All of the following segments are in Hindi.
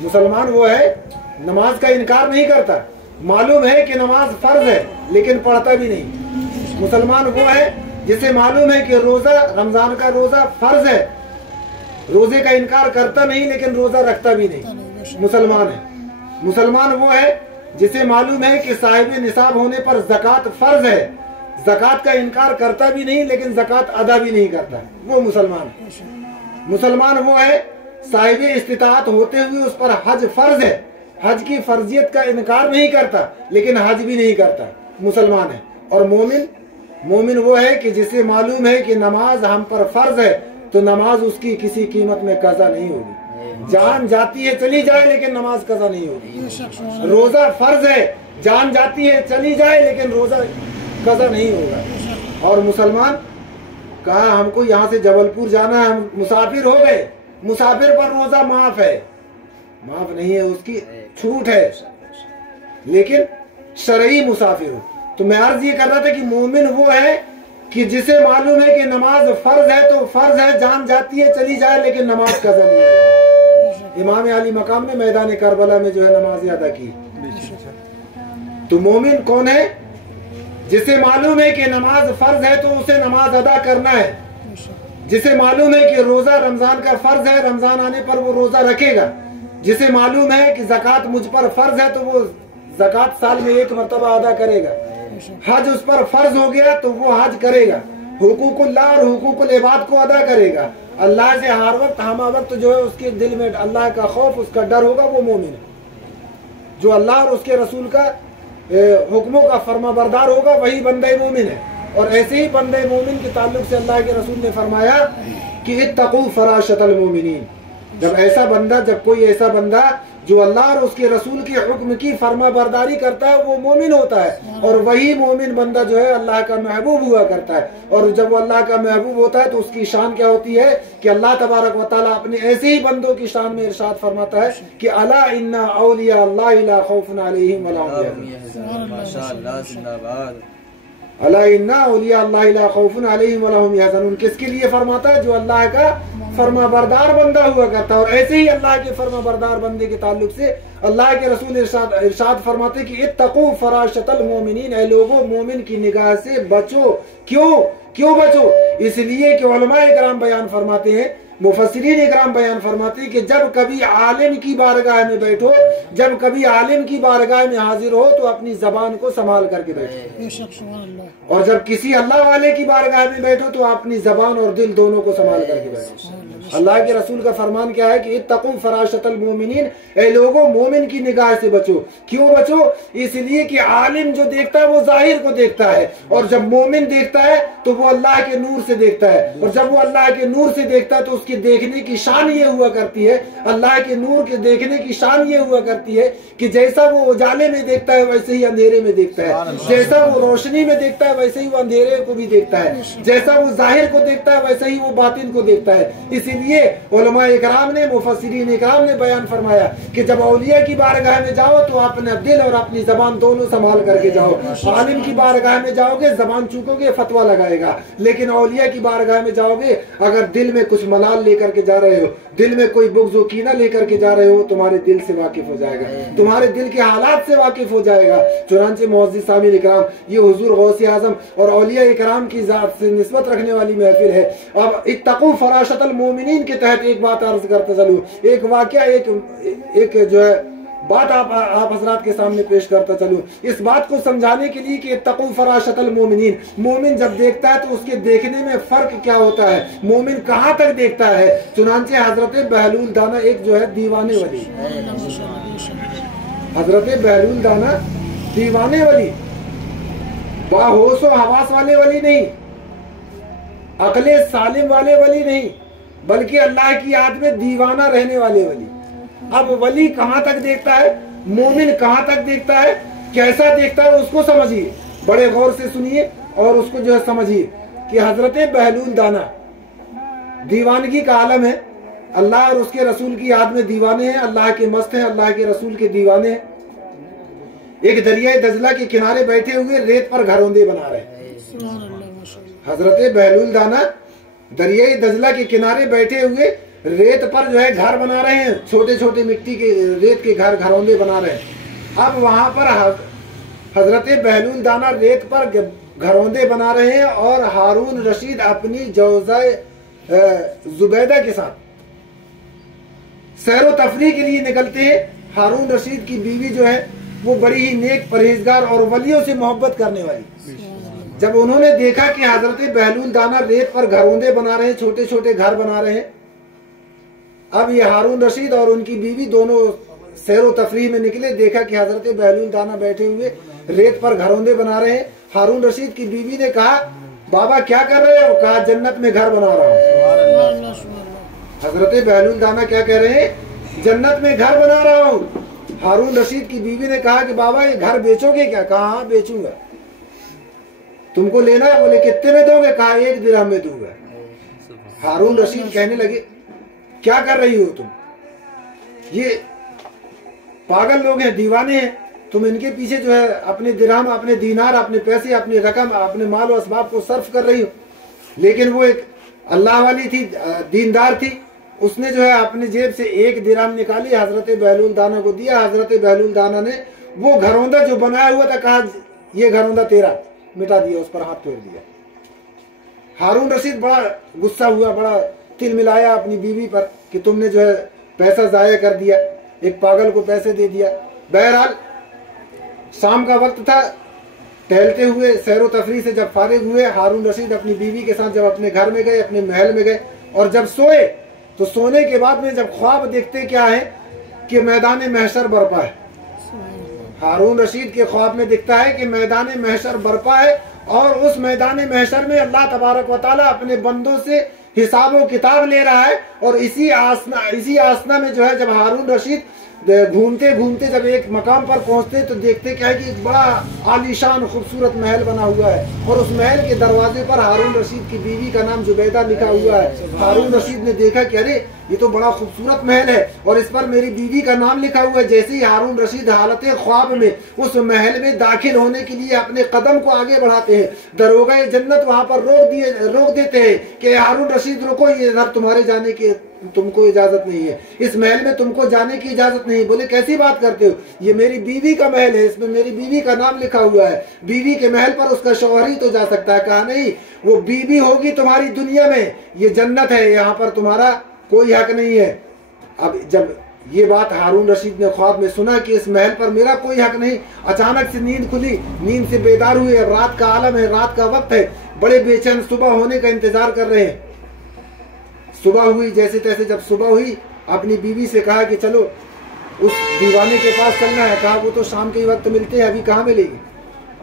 मुसलमान वो है नमाज का इनकार नहीं करता, मालूम है कि नमाज फर्ज है लेकिन पढ़ता भी नहीं। मुसलमान वो है जिसे मालूम है कि रोजा, रमजान का रोजा फर्ज है, रोजे का इनकार करता नहीं लेकिन रोजा रखता भी नहीं, मुसलमान है। मुसलमान वो है जिसे मालूम है कि साहिब निसाब होने पर ज़कात फर्ज है, ज़कात का इनकार करता भी नहीं लेकिन ज़कात अदा भी नहीं करता, वो मुसलमान है। मुसलमान वो है साहिब इस्तिताअत होते हुए उस पर हज फर्ज है, हज की फर्जियत का इनकार नहीं करता लेकिन हज भी नहीं करता, मुसलमान है। और मोमिन वो है कि जिसे मालूम है कि नमाज हम पर फर्ज है तो नमाज उसकी किसी कीमत में कज़ा नहीं होगी, जान जाती है चली जाए लेकिन नमाज कज़ा नहीं होगी। रोजा फर्ज है, जान जाती है चली जाए लेकिन रोजा कज़ा नहीं होगा। और मुसलमान कहा हमको यहाँ से जबलपुर जाना है, हम मुसाफिर हो गए, मुसाफिर पर रोजा माफ है, माफ नहीं है, उसकी छूट है, लेकिन शरई मुसाफिर हो। तो मैं अर्ज ये कर रहा था कि मोमिन वो है कि जिसे मालूम है कि नमाज फर्ज है तो फर्ज है, जान जाती है चली जाए लेकिन नमाज कज़ा नहीं है। इमाम अली मकाम ने मैदान करबला में जो है नमाज अदा की। तो मोमिन कौन है? जिसे मालूम है कि नमाज फर्ज है तो उसे नमाज अदा करना है, जिसे मालूम है कि रोजा रमजान का फर्ज है, रमजान आने पर वो रोजा रखेगा, जिसे मालूम है कि ज़कात मुझ पर फर्ज है तो वो ज़कात साल में एक मरतबा अदा करेगा, हज उस पर फर्ज हो गया तो वो हज करेगा, हुकूकुल्लाह और हुकूकुल इबाद को अदा करेगा, अल्लाह से हर वक्त हमा वक्त जो है उसके दिल में अल्लाह का खौफ, उसका डर होगा, वो मोमिन है। जो अल्लाह और उसके रसूल का हुक्मों का फर्माबरदार होगा वही बंदे मोमिन है। और ऐसे ही बंदे मोमिन के ताल्लुक से अल्लाह के रसूल ने फरमाया कि इत्तकू फराशतल मोमिनीन, जब कोई ऐसा बंदा जो अल्लाह और उसके रसूल के हुक्म की फर्माबरदारी करता है वो मोमिन होता है। और वही मोमिन बंदा जो है अल्लाह का महबूब हुआ करता है। और जब वो अल्लाह का महबूब होता है तो उसकी शान क्या होती है कि अल्लाह तबारक व तआला अपने ऐसे ही बंदों की शान में इरशाद फरमाता है कि अला इन्ना औलिया अल्लाह ला खौफुन अलैहिम वला हुम यहज़नून, माशाअल्लाह जिंदाबाद, अला इन्ना औलिया अल्लाह ला खौफुन अलैहिम वला हुम यहज़नून। किसके लिए फरमाता है? जो अल्लाह का फर्माबरदार बंदा हुआ करता है। और ऐसे ही अल्लाह के फर्माबरदार बंदे के ताल्लुक से अल्लाह के रसूल इरशाद फरमाते कि इत्तकू फराशतल मोमिनीन, ऐ लोगो मोमिन की निगाह से बचो। क्यों बचो? इसलिए कि उलमाए इकराम बयान फरमाते हैं, मुफस्सिरीन इकराम बयान फरमाते हैं कि जब कभी आलिम की बारगाह में बैठो, जब कभी आलिम की बारगाह में हाजिर हो तो अपनी जबान को संभाल करके बैठो, और जब किसी अल्लाह वाले की बारगाह में बैठो तो अपनी जबान और दिल दोनों को संभाल करके बैठो। अल्लाह के रसूल का फरमान क्या है कि इत्तकू फराशतल मोमिनीन, ऐ लोगों मोमिन की निगाह से बचो। क्यों बचो? इसलिए कि आलिम जो देखता है वो जाहिर को देखता है, और जब मोमिन देखता है तो वो अल्लाह के नूर से देखता है, और जब वो अल्लाह के नूर से देखता है तो उसकी देखने की शान ये हुआ करती है, अल्लाह के नूर के देखने की शान ये हुआ करती है कि जैसा वो उजाले में देखता है वैसे ही अंधेरे में देखता है, जैसा वो रोशनी में देखता है वैसे ही वो अंधेरे को भी देखता है, जैसा वो जाहिर को देखता है वैसे ही वो बातिन को देखता है। इसीलिए उलमा इकराम ने, मुफस्सिरीन इकराम ने बयान फरमाया कि जब औलिया की बारगाह में जाओ तो अपने दिल और अपनी जबान दोनों संभाल करके जाओ। आलिम की बारगाह में जाओगे जबान चूकोगे फतवा लगाएगा, लेकिन औलिया की बारगाह में जाओगे अगर दिल में कुछ मलाल लेकर के जा रहे हो, दिल में कोई बुग़्ज़ व कीना लेकर के जा रहे हो, तुम्हारे दिल से वाकिफ हो जाएगा, तुम्हारे दिल के हालात से वाकिफ हो जाएगा। चुनांचे मुअज़्ज़िज़ सामीन इकराम, ये हुजूर गौसे आज़म और औलिया इकराम की ज़ात से निस्बत रखने वाली महफिल है। अब इत्तकू फराशतल मोमिनीन के तहत एक बात अर्ज करते चलूं, एक वाक़या, एक जो है बात आप हजरात के सामने पेश करता चलूं, इस बात को समझाने के लिए कि इत्तकू फराशतल मोमिनीन, मोमिन जब देखता है तो उसके देखने में फर्क क्या होता है, मोमिन कहाँ तक देखता है। चुनांचे हजरत बहलूल दाना एक जो है दीवाने वाली, हजरत बहलूल दाना दीवाने वाली, बाहोश व हवास वाले वली नहीं, अकले सालिम वाले वली नहीं, बल्कि अल्लाह की याद में दीवाना रहने वाले वली। अब वली कहाँ तक देखता है, मोमिन कहाँ तक देखता है, कैसा देखता है, उसको समझिए, बड़े गौर से सुनिए और उसको जो है समझिए कि हजरत बहलूल दाना दीवानगी का आलम है, अल्लाह और उसके रसूल की याद में दीवाने हैं, अल्लाह के मस्त हैं, अल्लाह के रसूल के दीवाने हैं। एक दरिया दजला के किनारे बैठे हुए रेत पर घरौंदे बना रहे हैं। हजरत बहलूल दाना दरिया दजला के किनारे बैठे हुए रेत पर जो है घर बना रहे हैं, छोटे छोटे मिट्टी के रेत के घर, घरौंदे बना रहे हैं। अब वहां पर हजरत बहलूल दाना रेत पर घरौंदे बना रहे हैं और हारून रशीद अपनी जौजा जुबैदा के साथ सैरो तफरी के लिए निकलते हैं। हारून रशीद की बीवी जो है वो बड़ी ही नेक, परहेजगार और वलियों से मोहब्बत करने वाली। जब उन्होंने देखा कि हजरत बहलूल दाना रेत पर घरौंदे बना रहे हैं, छोटे छोटे घर बना रहे हैं, अब ये हारून रशीद और उनकी बीवी दोनों सैरो तफरी में निकले। देखा कि हजरत बहलूल दाना बैठे हुए रेत पर घरौंदे बना रहे हैं। हारून रशीद की बीवी ने कहा, बाबा क्या कर रहे हो? कहा, जन्नत में घर बना रहा हूँ। हजरत बहलूल दाना क्या कह रहे हैं? जन्नत में घर बना रहा हूँ। हारून रशीद की बीवी ने कहा कि बाबा ये घर बेचोगे क्या? कहा, हाँ बेचूंगा। तुमको लेना है? बोले कितने में दोगे? कहा, 1 दिरहम में दूंगा। हारून रशीद कहने लगे, क्या कर रही हो तुम? ये पागल लोग हैं, दीवाने हैं, तुम इनके पीछे जो है अपने दिरहम, अपने दीनार, अपने पैसे, अपनी रकम, अपने माल और असबाब को सर्फ कर रही हो। लेकिन वो एक अल्लाह वाली थी, दीनदार थी, उसने जो है अपनी जेब से 1 दिरहम निकाली, हजरत बहलूल दाना को दिया। हजरत बहलूल दाना ने वो घरौंदा जो बनाया हुआ था, कहा ये घरौंदा तेरा, मिटा दिया, उस पर हाथ फेर दिया। हारून रशीद बड़ा गुस्सा हुआ, बड़ा तिल मिलाया अपनी बीवी पर कि तुमने जो है पैसा जाया कर दिया, एक पागल को पैसे दे दिया। बहरहाल शाम का वक्त था, टहलते हुए सैरो तफरी से जब फारिग हुए, हारून रशीद अपनी बीवी के साथ जब अपने घर में गए, अपने महल में गए और जब सोए, तो सोने के बाद में जब ख्वाब देखते क्या है कि मैदान महशर बरपा है। हारून रशीद के ख्वाब में दिखता है कि मैदान महशर बरपा है और उस मैदान महशर में अल्लाह तबारक व तआला अपने बंदों से हिसाब व किताब ले रहा है। और इसी आसना में जो है जब हारून रशीद घूमते घूमते जब एक मकाम पर पहुंचते तो देखते क्या है कि एक बड़ा आलीशान खूबसूरत महल बना हुआ है और उस महल के दरवाजे पर हारून रशीद की बीवी का नाम जुबैदा लिखा हुआ है। हारून रशीद ने देखा कि अरे ये तो बड़ा खूबसूरत महल है और इस पर मेरी बीवी का नाम लिखा हुआ है। जैसे ही हारून रशीद हालत ख्वाब में उस महल में दाखिल होने के लिए अपने कदम को आगे बढ़ाते हैं, दरोगा जन्नत वहां पर रोक देते हैं कि हारून रशीद रुको, ये इधर तुम्हारे जाने की तुमको इजाजत नहीं है, इस महल में तुमको जाने की इजाजत नहीं। बोले कैसी बात करते हो? ये मेरी बीवी का महल है, इसमें मेरी बीवी का नाम लिखा हुआ है, बीवी के महल पर उसका शौहर ही तो जा सकता है। कहा नहीं, वो बीवी होगी तुम्हारी दुनिया में, ये जन्नत है, यहाँ पर तुम्हारा कोई हक नहीं है। अब जब ये बात हारून रशीद ने ख्वाब में सुना कि इस महल पर मेरा कोई हक नहीं, अचानक से नींद खुली, नींद से बेदार हुए। अब रात का आलम है, रात का वक्त है, बड़े बेचैन सुबह होने का इंतजार कर रहे हैं। सुबह हुई, जैसे तैसे जब सुबह हुई अपनी बीवी से कहा कि चलो उस दीवाने के पास चलना है। कहा वो तो शाम के वक्त मिलते हैं, अभी कहाँ मिलेगी।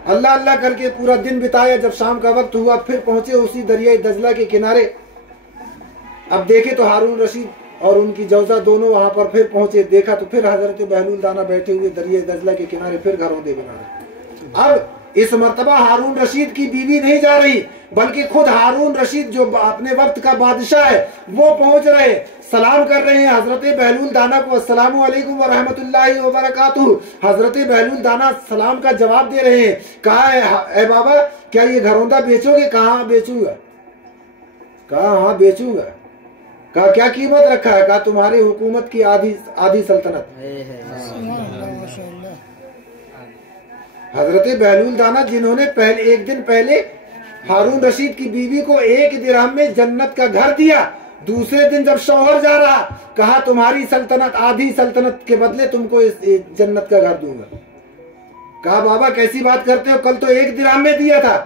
अल्लाह अल्लाह करके पूरा दिन बिताया। जब शाम का वक्त हुआ फिर पहुंचे उसी दरिया दजला के किनारे। अब देखे तो हारून रशीद और उनकी जौजा दोनों वहां पर फिर पहुंचे। देखा तो फिर हजरत बहलूल दाना बैठे हुए दरिया दजला के किनारे, फिर घरौंदे बना रहे। अब इस मर्तबा हारून रशीद की बीवी नहीं जा रही, बल्कि खुद हारून रशीद जो अपने वक्त का बादशाह है वो पहुंच रहे, सलाम कर रहे हैं हजरत बहलूल दाना को, अस्सलामु अलैकुम व रहमतुल्लाहि व बरकातुहू। हजरत बहलूल दाना सलाम का जवाब दे रहे हैं। कहा है बाबा क्या ये घरौंदा बेचोगे? कहा बेचूंगा। कहा हाँ बेचूंगा। कहा क्या कीमत रखा है? कहा तुम्हारी हुकूमत की आधी सल्तनत। हजरत बहलूल दाना जिन्होंने एक दिन पहले हारून रशीद की बीवी को 1 दिरहम में जन्नत का घर दिया, दूसरे दिन जब शौहर जा रहा कहा तुम्हारी सल्तनत, आधी सल्तनत के बदले तुमको इस जन्नत का घर दूंगा। कहा बाबा कैसी बात करते हो, कल तो 1 दिरहम में दिया था।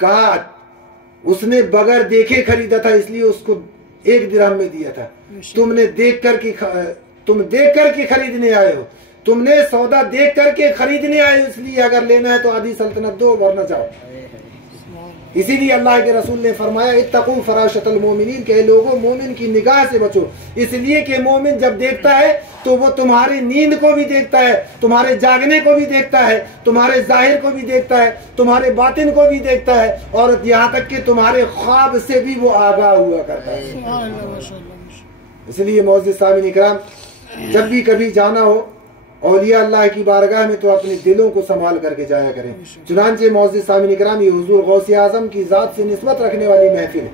कहा उसने बगैर देखे खरीदा था इसलिए उसको 1 दिरहम में दिया था। तुम देख करके खरीदने आए हो, तुमने सौदा देख करके खरीदने आए, इसलिए अगर लेना है तो आधी सल्तनत दो वरना जाओ। इसीलिए अल्लाह के रसूल ने फरमाया इत्तकू फराशतल मोमिनीन, के लोगों मोमिन की निगाह से बचो। इसलिए कि मोमिन जब देखता है तो वो तुम्हारी नींद को भी देखता है, तुम्हारे जागने को भी देखता है, तुम्हारे जाहिर को भी देखता है, तुम्हारे बातिन को भी देखता है और यहाँ तक कि तुम्हारे ख्वाब से भी वो आगाह हुआ करता है। इसलिए मौजूद सामीन इकराम, जब भी कभी जाना हो औलिया अल्लाह की बारगाह में तो अपने दिलों को संभाल करके जाया करें। चुनांचे मौजूद सामीन इकराम, ये हुजूर गौसे आजम की जात से निस्बत रखने वाली महफिल है।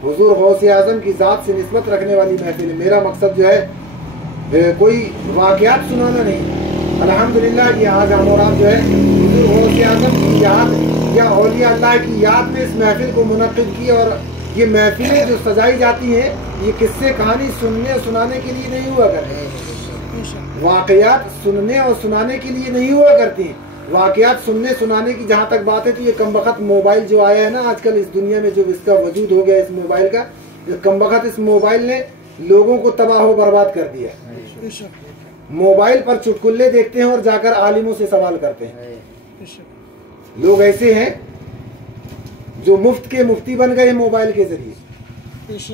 हुजूर गौसे आजम की ज़ात से निस्बत रखने वाली महफिल। मेरा मकसद जो है कोई वाक़यात सुनाना नहीं। अल्हम्दुलिल्लाह ये आज हम और आप जो है हुजूर गौसे आजम की याद या औलिया अल्लाह की याद में इस महफिल को मुनक़्क़िद की। और ये महफिलें जो सजाई जाती हैं ये किस्से कहानी सुनने सुनाने के लिए नहीं हुआ करती, वाक़यात सुनने और सुनाने के लिए नहीं हुआ करती। वाक़यात सुनने सुनाने की जहाँ तक बात है तो ये कमबख्त मोबाइल जो आया है ना आजकल इस दुनिया में, जो इसका वजूद हो गया इस मोबाइल का, कमबख्त इस मोबाइल ने लोगों को तबाह व बर्बाद कर दिया। मोबाइल पर चुटकुल्ले देखते हैं और जाकर आलिमों से सवाल करते हैं। लोग ऐसे हैं जो मुफ्त के मुफ्ती बन गए मोबाइल के जरिए,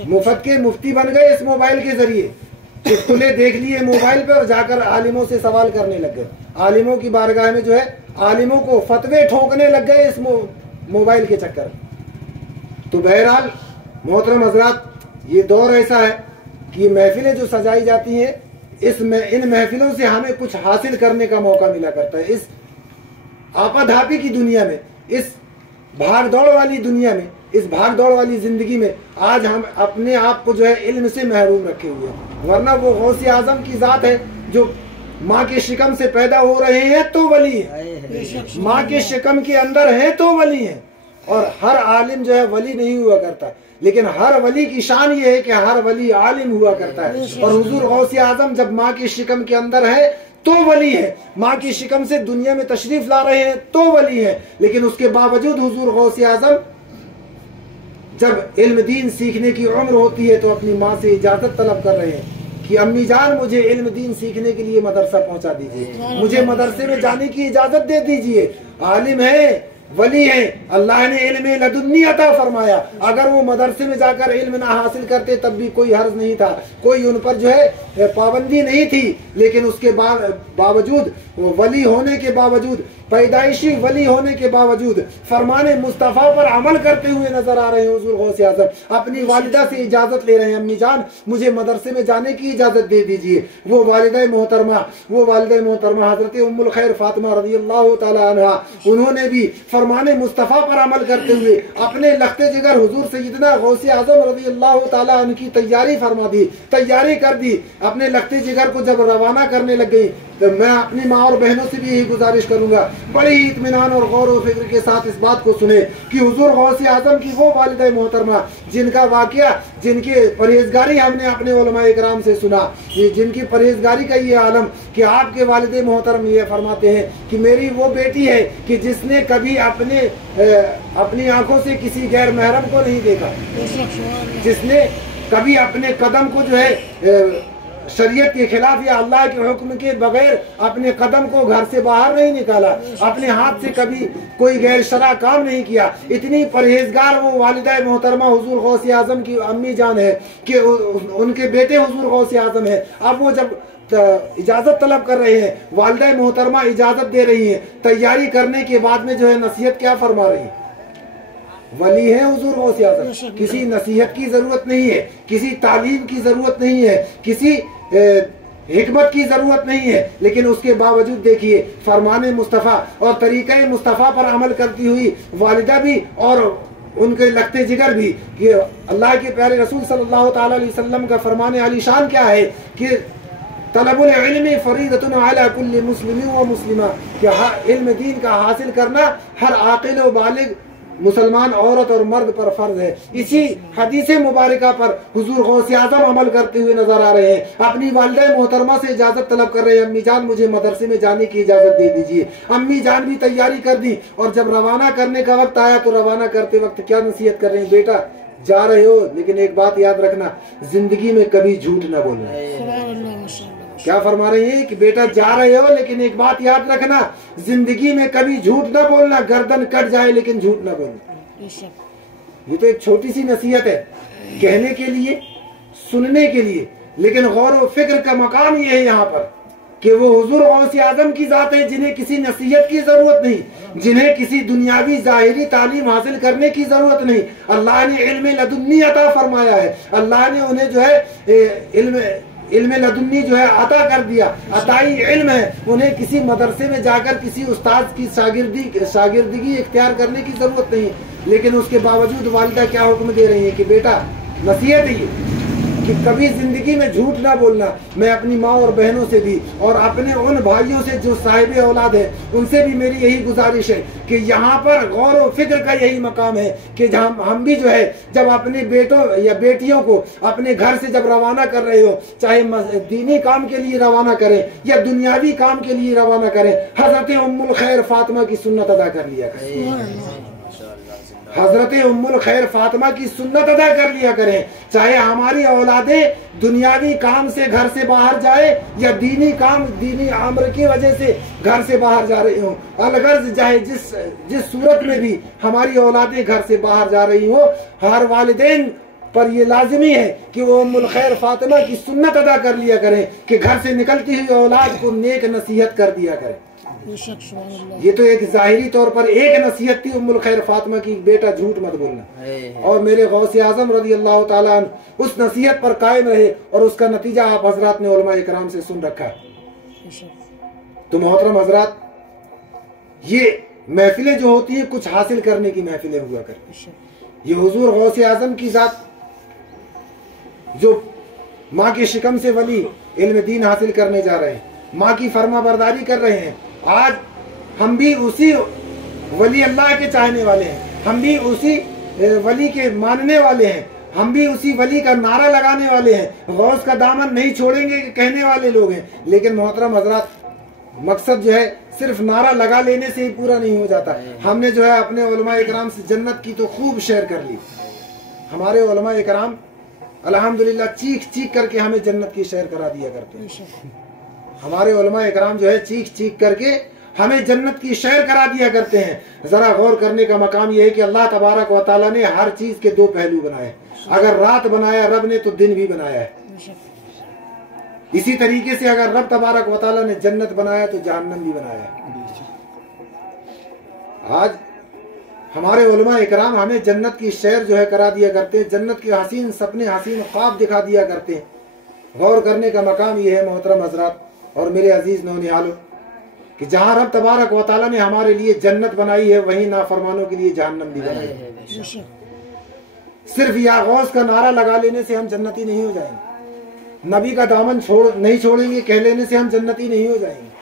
मुफ्त के मुफ्ती बन गए इस मोबाइल के जरिए। चुटकुले देख लिए मोबाइल पर और जाकर आलिमों से सवाल करने लग गए। आलिमों की बारगाह में जो है आलिमों को फतवे ठोकने लग गए इस मोबाइल के चक्कर। तो बहरहाल मोहतरम हजरात, ये दौर ऐसा है कि महफिलें जो सजाई जाती हैं इन महफिलों से हमें कुछ हासिल करने का मौका मिला करता है। इस आपाधापी की दुनिया में, इस भाग दौड़ वाली दुनिया में, इस भाग दौड़ वाली जिंदगी में आज हम अपने आप को जो है इल्म से महरूम रखे हुए हैं। वरना वो गौसे आजम की जात है जो माँ के शिकम से पैदा हो रहे हैं तो वली है, माँ के शिकम के अंदर है तो वली है। और हर आलिम जो है वली नहीं हुआ करता, लेकिन हर वली की शान ये है कि हर वली आलिम हुआ करता है। और हुजूर गौसे आजम जब माँ के शिकम के अंदर है तो वली है, माँ की शिकम से दुनिया में तशरीफ ला रहे हैं तो वली है। लेकिन उसके बावजूद हुजूर गौसे आजम जब इल्म दीन सीखने की उम्र होती है तो अपनी माँ से इजाजत तलब कर रहे हैं कि अम्मी जान मुझे इल्म दीन सीखने के लिए मदरसा पहुंचा दीजिए, मुझे मदरसे में जाने की इजाजत दे दीजिए। आलिम है, वली है, अल्लाह ने इल्म लदुन्नी अता फरमाया। अगर वो मदरसे में जाकर इल्म ना हासिल करते तब भी कोई हर्ज नहीं था, कोई उन पर जो है पाबंदी नहीं थी। लेकिन उसके बावजूद वो वली होने के बावजूद, पैदाइशी वली होने के बावजूद फरमाने मुस्तफ़ा पर अमल करते हुए नजर आ रहे हैं हुजूर गौसे आज़म। अपनी वालिदा से इजाजत ले रहे हैं, अम्मी जान मुझे मदरसे में जाने की इजाजत दे दीजिए। वो वालिदा मोहतरमा हजरत उम्मुल खैर फातिमा रज़ियल्लाहु तआला अन्हा, उन्होंने भी फरमाने मुस्तफ़ा पर अमल करते हुए अपने लख्ते जिगर हुजूर सैयदना गौसे आज़म रज़ियल्लाहु तआला उनकी तैयारी फरमा दी, तैयारी कर दी। अपने लख्ते जिगर को जब रवाना करने लग गई तो मैं अपनी माँ और बहनों से भी यही गुजारिश करूंगा, बड़ी ही इत्मीनान और गौर व फिक्र के साथ इस बात को सुने कि हुजूर गौसे आज़म की वो वालिदा मोहतरमा जिनका वाक़या, जिनकी परहेजगारी हमने अपने उलमा इकराम से सुना, ये जिनकी परहेजगारी का ये आलम कि आपके वालिदे मोहतरम ये फरमाते हैं कि मेरी वो बेटी है कि जिसने कभी अपनी आंखों से किसी गैर महरम को नहीं देखा, जिसने कभी अपने कदम को जो है शरीयत के खिलाफ या अल्लाह के हुक्म के बगैर अपने कदम को घर से बाहर नहीं निकाला, अपने हाथ से कभी कोई गैर शरा काम नहीं किया। इतनी परहेजगार वो वालिदा मोहतरमा हुजूर गौसे आज़म की अम्मी जान है कि उनके बेटे हुजूर गौसे आज़म है। अब वो जब इजाजत तलब कर रहे हैं, वालिदा मोहतरमा इजाजत दे रही है, तैयारी करने के बाद में जो है नसीहत क्या फरमा रही है, वली है हुजूर गौसे आज़म, किसी नसीहत की जरूरत नहीं है, किसी तालीम की जरूरत नहीं है, किसी हिकमत की जरूरत नहीं है। लेकिन उसके बावजूद देखिए फरमाने मुस्तफ़ा और तरीक़े मुस्तफ़ा पर अमल करती हुई वालिदा भी और उनके लगते जिगर भी कि अल्लाह के प्यारे रसूल सल्लल्लाहु ताला अलैहि वसल्लम का फरमाने आलीशान क्या है कि तलबुल इल्मी फरीदतुन अला कुल्ली मुस्लिमिन व मुस्लिमा, कि इल्म दीन का हासिल करना हर आकिल व बालिग मुसलमान औरत और मर्द पर फर्ज है। इसी हदीस मुबारका पर हुजूर गौसे आज़म अमल करते हुए नजर आ रहे हैं। अपनी वालिदा मोहतरमा से इजाजत तलब कर रहे हैं, अम्मी जान मुझे मदरसे में जाने की इजाजत दे दीजिए। अम्मी जान भी तैयारी कर दी और जब रवाना करने का वक्त आया तो रवाना करते वक्त क्या नसीहत कर रहे हैं, बेटा जा रहे हो लेकिन एक बात याद रखना, जिंदगी में कभी झूठ न बोलना। क्या फरमा रही है कि बेटा जा रहे हो लेकिन एक बात याद रखना, जिंदगी में कभी झूठ न बोलना, गर्दन कट जाए लेकिन झूठ न बोलना। ये तो एक छोटी सी नसीहत है कहने के लिए, सुनने के लिए, लेकिन गौर व फिक्र का मकाम ये है यहाँ पर कि वो हुजूर गौसे आज़म की जात है जिन्हें किसी नसीहत की जरूरत नहीं, जिन्हें किसी दुनियावी जाहिरी तालीम हासिल करने की जरूरत नहीं। अल्लाह ने इल्म लदुन्नी अता फरमाया है, अल्लाह ने उन्हें जो है इल्म लदुन्नी जो है अता कर दिया, अताई इल्म है। उन्हें किसी मदरसे में जाकर किसी उस्ताद की शागिर्दगी इख्तियार करने की जरूरत नहीं। लेकिन उसके बावजूद वालिदा क्या हुक्म दे रही है कि बेटा, नसीहत है ये कि कभी जिंदगी में झूठ ना बोलना। मैं अपनी माँ और बहनों से भी और अपने उन भाइयों से जो साहिब औलाद है उनसे भी मेरी यही गुजारिश है कि यहाँ पर गौर और फिक्र का यही मकाम है कि हम भी जो है जब अपने बेटों या बेटियों को अपने घर से जब रवाना कर रहे हो, चाहे दीनी काम के लिए रवाना करें या दुनियावी काम के लिए रवाना करें, हजरत उम्मुल खैर फातिमा की सुन्नत अदा कर लिया करें। हजरत उम्मुल खैर फातिमा की सुन्नत अदा कर लिया करें। चाहे हमारी औलादें दुनियावी काम से घर से बाहर जाए या दीनी काम, दीनी अमर की वजह से घर से बाहर जा रही हो, अलगर्ज चाहे जिस सूरत में भी हमारी औलादें घर से बाहर जा रही हो, हर वालिदैन पर ये लाजिमी है कि वो उम्मुल खैर फातिमा की सुन्नत अदा कर लिया करें कि घर से निकलती हुई औलाद को नेक नसीहत कर दिया करें। ये तो एक जाहिरी तौर पर एक नसीहत थी उम्मुल खैर फातिमा की, बेटा झूठ मत बोलना। और मेरे गौसे आजम रज़ी अल्लाह ताला अन्हु उस नसीहत पर कायम रहे और उसका नतीजा आप हजरात ने उलमा इकराम से सुन रखा है। तो मोहतरम हजरात, ये महफिलें जो होती हैं कुछ हासिल करने की महफिलें हुआ करती। ये हुजूर गौसे आजम की जात जो माँ के शिकम से वली इल्म दीन हासिल करने जा रहे हैं, माँ की फर्मा बरदारी कर रहे हैं। आज हम भी उसी वली अल्लाह के चाहने वाले हैं, हम भी उसी वली के मानने वाले हैं, हम भी उसी वली का नारा लगाने वाले हैं। गौस का दामन नहीं छोड़ेंगे कहने वाले लोग हैं। लेकिन मोहतरम हजरात, मकसद जो है सिर्फ नारा लगा लेने से ही पूरा नहीं हो जाता। हमने जो है अपने उलमा इकराम से जन्नत की तो खूब शेयर कर ली। हमारे उलमा इकराम अल्हम्दुलिल्लाह चीख चीख करके हमें जन्नत की शेयर करा दिया करते हैं। हमारे उलमा इकराम जो है चीख चीख करके हमें जन्नत की शेयर करा दिया करते हैं। जरा गौर करने का मकाम यह है कि अल्लाह तबारक व तआला ने हर चीज के दो पहलू बनाए। अगर रात बनाया रब ने तो दिन भी बनाया है। इसी तरीके से अगर रब तबारक व तआला ने जन्नत बनाया तो जहन्नम भी बनाया है। आज हमारे उलमा इकराम हमें जन्नत की शेयर जो है करा दिया करते हैं, जन्नत के हसीन सपने, हसीन ख्वाब दिखा दिया करते हैं। गौर करने का मकाम यह है मोहतरम हजरात और मेरे अजीज नौनिहालों कि जहाँ रब तबारक व तआला ने हमारे लिए जन्नत बनाई है, वहीं नाफरमानों के लिए जहन्नम भी बनाई है। सिर्फ या गौस का नारा लगा लेने से हम जन्नती नहीं हो जाएंगे, नबी का दामन नहीं छोड़ेंगे कह लेने से हम जन्नती नहीं हो जाएंगे।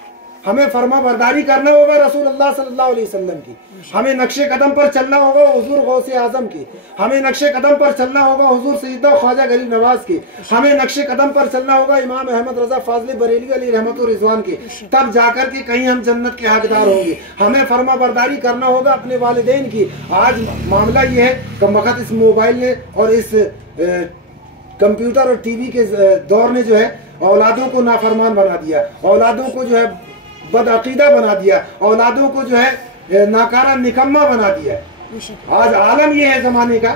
हमें फरमा बरदारी करना होगा रसूल अल्लाह सल्लल्लाहु अलैहि वसल्लम की, हमें नक्शे कदम पर चलना होगा हुजूर गौसे आजम की, हमें नक्शे कदम पर चलना होगा हुजूर सैयदा ख्वाजा गरीब नवाज की, हमें नक्शे कदम पर चलना होगा इमाम अहमद रजा फाजले बरेली अली रहमतुर रिजवान की। तब जाकर के कहीं हम जन्नत के हकदार होंगे। हमें फरमा बरदारी करना होगा अपने वालिदैन की। आज मामला ये है कि वक्त इस मोबाइल ने और इस कंप्यूटर और टीवी के दौर ने जो है औलादों को नाफरमान बना दिया, औलादों को जो है बदअकीदा बना दिया, औलादों को जो है नाकारा निकम्मा बना दिया। आज आलम यह है जमाने का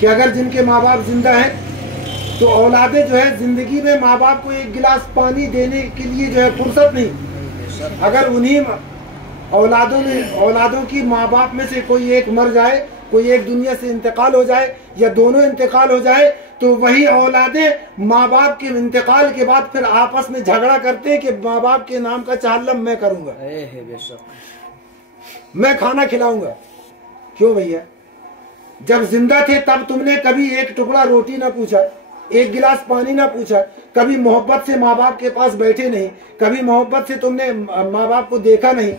कि अगर जिनके माँ बाप जिंदा हैं तो औलादें जो है जिंदगी में माँ बाप को एक गिलास पानी देने के लिए जो है फुर्सत नहीं। अगर उन्हीं औलादों की माँ बाप में से कोई एक मर जाए, कोई एक दुनिया से इंतकाल हो जाए या दोनों इंतकाल हो जाए, तो वही औलादें माँ बाप के इंतकाल के बाद फिर आपस में झगड़ा करते हैं कि माँ बाप के नाम का चाहल्लम मैं करूंगा, मैं खाना खिलाऊंगा। क्यों भैया, जब जिंदा थे तब तुमने कभी एक टुकड़ा रोटी ना पूछा, एक गिलास पानी ना पूछा, कभी मोहब्बत से माँ बाप के पास बैठे नहीं, कभी मोहब्बत से तुमने माँ बाप को देखा नहीं।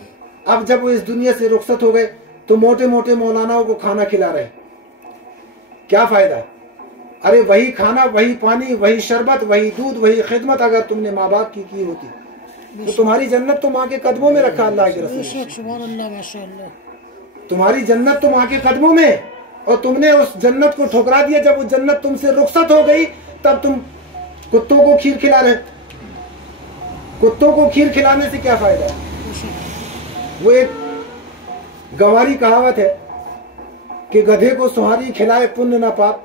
अब जब वो इस दुनिया से रुखसत हो गए तो मोटे मोटे मौलानाओं को खाना खिला रहे, क्या फायदा? अरे वही खाना, वही पानी, वही शरबत, वही दूध, वही खिदमत अगर तुमने माँ बाप की होती तो तुम्हारी जन्नत तो माँ के कदमों में रखा अल्लाह के रसूल। तुम्हारी जन्नत तो माँ के कदमों में, और तुमने उस जन्नत को ठुकरा दिया। जब वो जन्नत तुमसे रुखसत हो गई तब तुम कुत्तों को खीर खिला रहे। कुत्तों को खीर खिलाने से क्या फायदा? वो एक गंवारी कहावत है कि गधे को सुहारी खिलाए पुण्य ना पाप।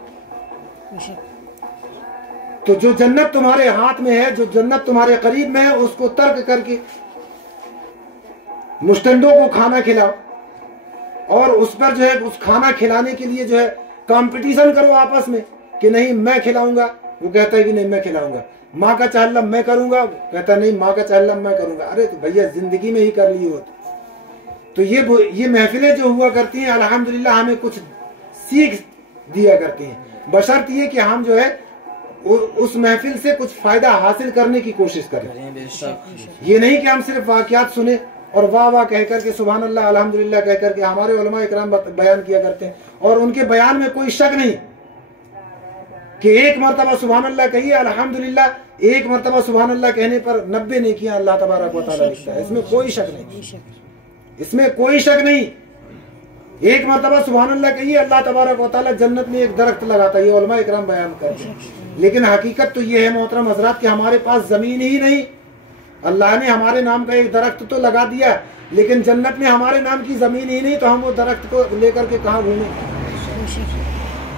तो जो जन्नत तुम्हारे हाथ में है, जो जन्नत तुम्हारे करीब में है, उसको तर्क करके मुश्तंडों को खाना खिलाओ और उस पर जो है उस खाना खिलाने के लिए जो है कंपटीशन करो आपस में कि नहीं मैं खिलाऊंगा, वो कहता है कि नहीं मैं खिलाऊंगा। माँ का चाहल्लम मैं करूंगा, कहता है नहीं माँ का चाहल्लम मैं करूंगा। अरे तो भैया जिंदगी में ही कर ली हो, तो ये महफिलें जो हुआ करती हैं अल्हम्दुलिल्लाह हमें कुछ सीख दिया करती हैं, बशर्त ये कि हम जो है उस महफिल से कुछ फायदा हासिल करने की कोशिश करें। ये नहीं कि हम सिर्फ वाकयात सुने और वाह वाह कह करके सुभान अल्लाह अल्हम्दुलिल्लाह कह करके हमारे उलमा इकराम बयान किया करते हैं, और उनके बयान में कोई शक नहीं कि एक मरतबा सुभान अल्लाह कहिए अल्हम्दुलिल्लाह, एक मरतबा सुभान अल्लाह कहने पर 90 नेकियां अल्लाह तबारक व तआला लिखता है, इसमें कोई शक नहीं, इसमें कोई शक नहीं। एक मरतबा सुभान अल्लाह कहिए अल्लाह तबारक व तआला जन्नत में एक दरख्त लगाता है, ये उलमा इकराम बयान करते हैं। लेकिन हकीकत तो ये है मोहतरम हजरात कि हमारे पास जमीन ही नहीं, अल्लाह ने हमारे नाम का एक दरख्त तो लगा दिया, लेकिन जन्नत में हमारे नाम की जमीन ही नहीं, तो हम वो दरख्त को लेकर के कहाँ घूमें?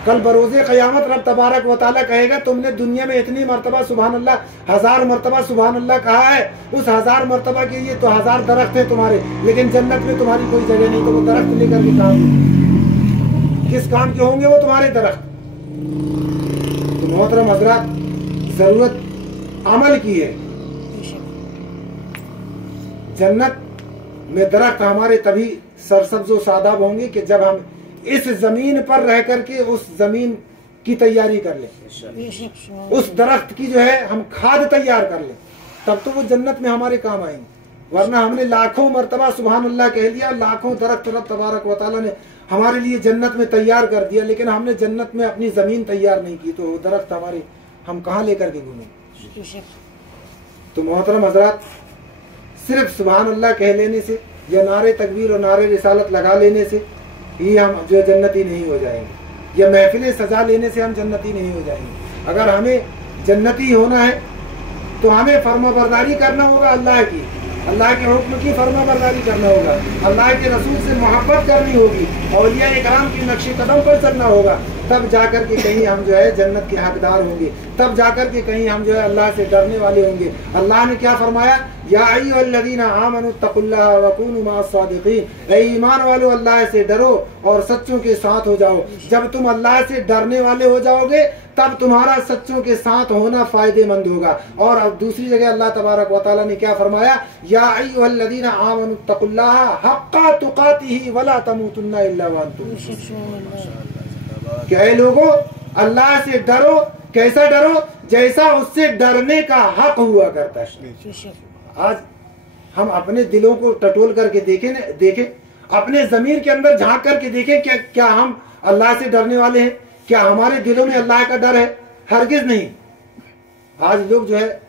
कल बरोज़े क़यामत रब तबारक व तआला कहेगा तुमने दुनिया में इतनी मरतबा सुभान अल्लाह, 1000 मरतबा सुभान अल्लाह कहा है, उस 1000 मरतबा के लिए तो 1000 दरख्त है तुम्हारे, लेकिन जन्नत में तुम्हारी कोई जगह नहीं, तो वो दरख्त लेकर के कहाँ, किस काम के होंगे वो तुम्हारे दरख्त? तो मोहतरम हजरात, जरूरत अमल की है। जन्नत में दरख्त हमारे तभी सरसब्ज व शादाब होंगे कि जब हम इस जमीन पर रह करके उस जमीन की तैयारी कर लें, उस दरख्त की जो है हम खाद तैयार कर लें, तब तो वो जन्नत में हमारे काम आएंगे। वरना हमने लाखों मरतबा सुभान अल्लाह कह लिया, लाखों दरख्त रब तबारक व तआला ने हमारे लिए जन्नत में तैयार कर दिया, लेकिन हमने जन्नत में अपनी जमीन तैयार नहीं की, तो वो दरख्त हमारे हम कहाँ लेकर के घूमें? तो मोहतरम हजरात, सिर्फ सुभान अल्लाह कह लेने से या नारे तकबीर और नारे रिसालत लगा लेने से ही हम जो जन्नती नहीं हो जाएंगे, या महफिलें सजा लेने से हम जन्नती नहीं हो जाएंगे। अगर हमें जन्नती होना है तो हमें फर्माबरदारी करना होगा अल्लाह की, अल्लाह के हुक्म की फर्माबरदारी करना होगा, अल्लाह के रसूल से मोहब्बत करनी होगी, औलिया इकराम की नक्शे कदम पर चलना होगा, तब जाकर के कहीं हम जो है जन्नत के हकदार होंगे, तब जाकर के कहीं हम जो है अल्लाह से डरने वाले होंगे। अल्लाह ने क्या फरमाया, या अय्युहल्लज़ीना आमनू तक़ुल्लाह व कूनू मअस-सादिक़ीन, ऐ ईमान वालों अल्लाह से डरो और सच्चों के साथ हो जाओ। जब तुम अल्लाह से डरने वाले हो जाओगे तब तुम्हारा सच्चों के साथ होना फायदेमंद होगा। और अब दूसरी जगह अल्लाह तबारक व तआला ने क्या फरमाया, या अय्युहल्लज़ीना आमनू तक़ुल्लाह हक़्क़ तुक़ातिही वला तमूतुन्ना इल्ला व अंतुम मुस्लिमून। क्या लोगों, अल्लाह से डरो, कैसा डरो? जैसा उससे डरने का हक हुआ करता है। आज हम अपने दिलों को टटोल करके देखें, अपने जमीर के अंदर झांक करके देखें, क्या हम अल्लाह से डरने वाले हैं? क्या हमारे दिलों में अल्लाह का डर है? हरगिज नहीं। आज लोग जो है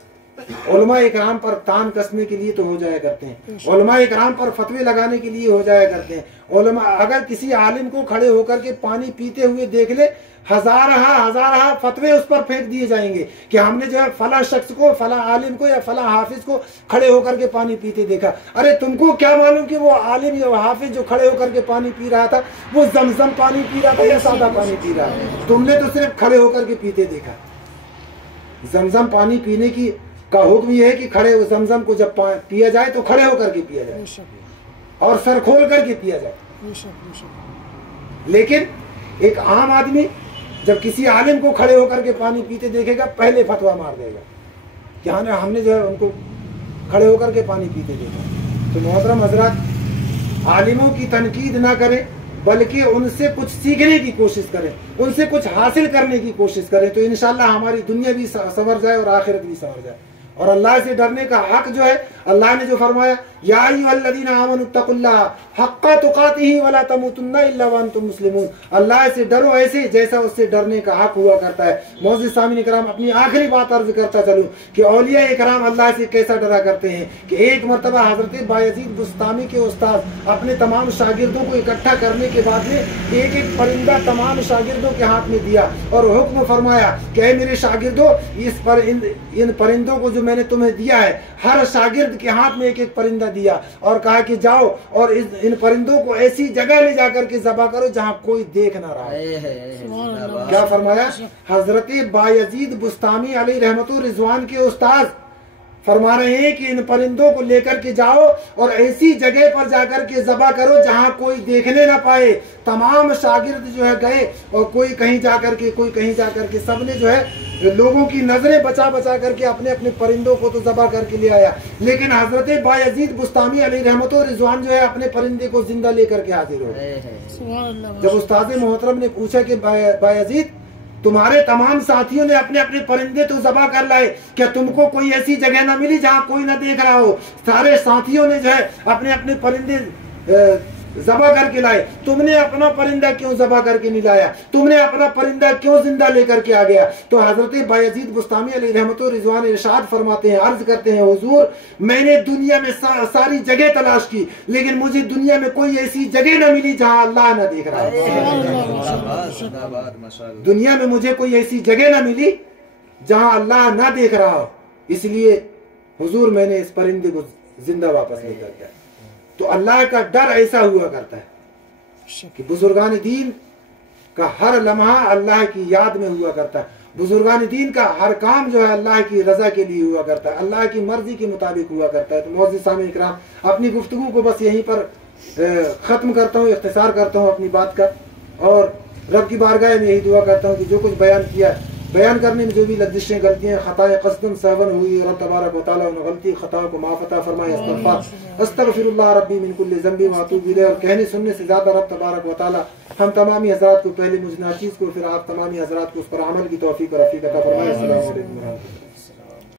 उलमा इकराम पर तान कसने के लिए तो हो जाया करते हैं, उलमा इकराम पर फतवे लगाने के लिए हो जाया करते हैं। उलमा अगर किसी आलिम को खड़े होकर के पानी पीते हुए देख ले, हजार फतवे उस पर फेंक दिए जाएंगे कि हमने जो है फला शख्स को, फला आलिम को या फला हाफिज को खड़े होकर के पानी पीते देखा। अरे तुमको क्या मालूम कि वो आलिम या हाफिज जो खड़े होकर के पानी पी रहा था वो जमजम पानी पी रहा था या सादा पानी पी रहा था? तुमने तो सिर्फ खड़े होकर के पीते देखा। जमजम पानी पीने की का हुक्म यह है कि खड़े जमजम को जब पिया जाए तो खड़े होकर के पिया जाए और सर खोल करके पिया जाए। लेकिन एक आम आदमी जब किसी आलिम को खड़े होकर के पानी पीते देखेगा, पहले फतवा मार देगा कि हाँ हमने जो है उनको खड़े होकर के पानी पीते देखा। तो मोहतरम हजरात, आलिमों की तनकीद ना करें, बल्कि उनसे कुछ सीखने की कोशिश करें, उनसे कुछ हासिल करने की कोशिश करें, तो इंशाल्लाह हमारी दुनिया भी संवर जाए और आखिरत भी संवर जाए। और अल्लाह से डरने का हक जो है, अल्लाह ने जो फरमाया, या अय्युहल्लज़ीना आमनू तक़ुल्लाह हक़्क़ तुक़ातिही वला तमूतुन्ना इल्ला व अंतुम मुस्लिमून। अल्लाह से डरो ऐसे जैसा उससे डरने का हक हुआ करता है। मौजूद सामीन इकराम, अपनी आखिरी बात अर्ज करता चलूं कि औलिया इकराम अल्लाह से कैसा डरा करते हैं कि एक मरतबा हजरत बायजीद बुस्तामी के उस्ताद अपने तमाम शागिर्दों को इकट्ठा करने के बाद में एक एक परिंदा तमाम शागिर्दों के हाथ में दिया और हुक्म फरमाया कि मेरे शागिर्दों, इन परिंदों को जो मैंने तुम्हें दिया है, हर शागिर्द के हाथ में एक एक परिंदा दिया और कहा कि जाओ और इन परिंदों को ऐसी जगह ले जाकर के ज़बा करो जहां कोई देख ना रहा। क्या फरमाया? हजरत बायजीद बुस्तामी अलैहि रहमतुर रिजवान के उस्ताद फरमा रहे हैं कि इन परिंदों को लेकर के जाओ और ऐसी जगह पर जाकर के ज़बह करो जहां कोई देखने ना पाए। तमाम शागिर्द जो है गए और कोई कहीं जाकर के, कोई कहीं जाकर के, सबने जो है लोगों की नजरें बचा बचा करके अपने अपने परिंदों को तो ज़बह करके ले आया। लेकिन हजरत बायजीद बुस्तामी अलैहि रहमत व रिजवान जो है अपने परिंदे को जिंदा लेकर के हाजिर हो गए। जब उस्ताद मोहतरम ने पूछा कि बायजीद, तुम्हारे तमाम साथियों ने अपने अपने परिंदे तो ज़बह कर लाए, क्या तुमको कोई ऐसी जगह ना मिली जहां कोई ना देख रहा हो? सारे साथियों ने जो है अपने अपने परिंदे ज़बह करके लाए, तुमने अपना परिंदा क्यों ज़बह करके नहीं लाया? तुमने अपना परिंदा क्यों जिंदा लेकर के आ गया? तो हजरत बायजीद बुस्तामी अलैहि रहमत व रिजवान इरशाद फरमाते हैं, अर्ज करते हैं, हुजूर मैंने दुनिया में सारी जगह तलाश की, लेकिन मुझे दुनिया में कोई ऐसी जगह न मिली जहां अल्लाह न देख रहा है। दुनिया में मुझे कोई ऐसी जगह न मिली जहां अल्लाह न देख रहा हो, इसलिए हुजूर मैंने इस परिंदे को जिंदा वापस लेकर के आया। तो अल्लाह का डर ऐसा हुआ करता है कि बुजुर्गान दीन का हर लम्हा अल्लाह की याद में हुआ करता है। बुजुर्गान दीन का हर काम जो है अल्लाह की रजा के लिए हुआ करता है, अल्लाह की मर्जी के मुताबिक हुआ करता है। तो मोअज़्ज़िज़ सामीन इकराम, अपनी गुफ्तगू को बस यहीं पर ख़त्म करता हूँ, इख्तिसार करता हूँ अपनी बात का, और रब की बारगाह में यही दुआ करता हूँ कि जो कुछ बयान किया, बयान करने में जो भी लफ्ज़िशें, गलतियाँ, खताएं कसदन सहवन हुई, रब तबारक व तआला उन गलती खताओं को माफ़ अता फरमाए। अस्तग़फिरुल्लाह रब्बी मिन कुल्लि ज़ंबि व अतूबु इलैह। और कहने सुनने से ज़्यादा रब तबारक व तआला हम तमामी हज़रात को, पहले मुझ नाचीज़ को, फिर आप तमामी हज़रात को उस पर अमल की तौफ़ीक़ और रफ़ीक़ अता फरमाए। अस्सलामु अलैकुम।